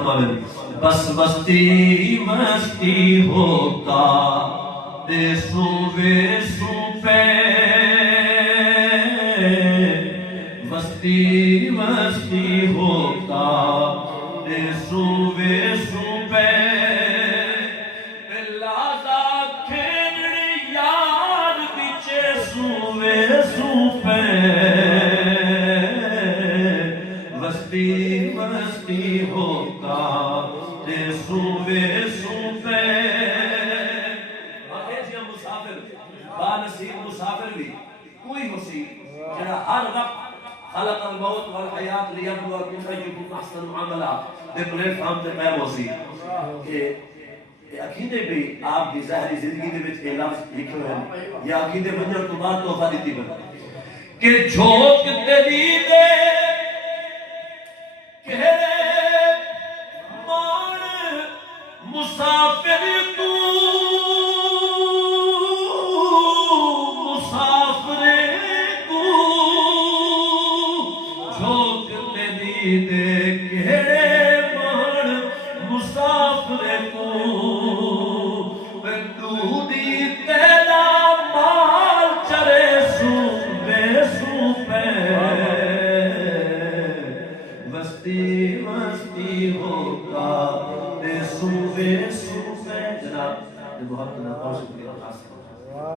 فرماوے بس بستی مستی ہوتا دے صوبے صوبے بستی مستی ہوتا دے صوبے صوبے لازا کھیڑی یار بچے صوبے صوبے بستی مستی ہوتا دے صوبے صوبے بانصیب مسافر بھی کوئی مصیب جڑا ہر وقت خلق الموت والحیات لیبلوکم ایکم احسن عملا دے پلیٹ فارم تے پہ موسی کہ عقیدے بھی آپ دی ظاہری زندگی دے وچ اے لفظ لکھے ہوئے ہیں یا عقیدے بنجر تو بعد توفہ دیتی بن کہ جھوک تیری دے کہرے مان مسافر تو بہت بہت شکریہ.